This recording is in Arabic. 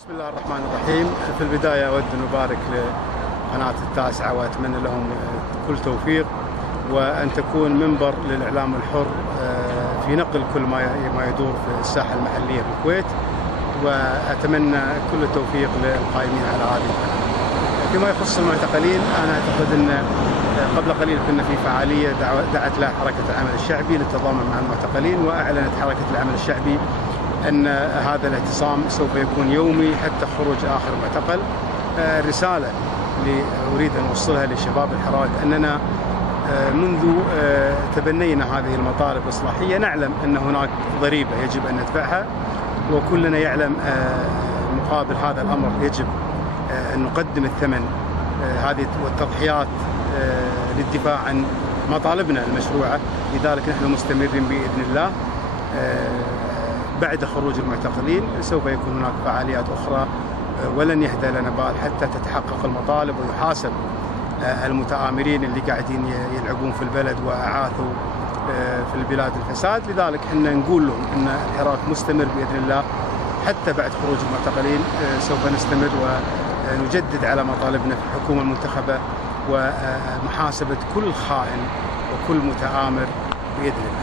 بسم الله الرحمن الرحيم. في البداية أود أن أبارك لقناة التاسعة وأتمنى لهم كل توفيق وأن تكون منبر للإعلام الحر في نقل كل ما يدور في الساحة المحلية بالكويت، وأتمنى كل التوفيق للقائمين على هذه القناة. فيما يخص المعتقلين، أنا أعتقد أن قبل قليل كنا في فعالية دعت لها حركة العمل الشعبي للتضامن مع المعتقلين، وأعلنت حركة العمل الشعبي أن هذا الاعتصام سوف يكون يومي حتى خروج آخر معتقل. الرسالة اللي أريد أن أوصلها لشباب الحراك أننا منذ تبنينا هذه المطالب الإصلاحية نعلم أن هناك ضريبة يجب أن ندفعها، وكلنا يعلم مقابل هذا الأمر يجب أن نقدم الثمن هذه والتضحيات للدفاع عن مطالبنا المشروعة. لذلك نحن مستمرين بإذن الله. بعد خروج المعتقلين سوف يكون هناك فعاليات أخرى، ولن يهدى لنا بال حتى تتحقق المطالب ويحاسب المتآمرين اللي قاعدين يلعبون في البلد وأعاثوا في البلاد الفساد. لذلك احنا نقول لهم أن الحراك مستمر بإذن الله حتى بعد خروج المعتقلين. سوف نستمر ونجدد على مطالبنا في الحكومة المنتخبة ومحاسبة كل خائن وكل متآمر بإذن الله.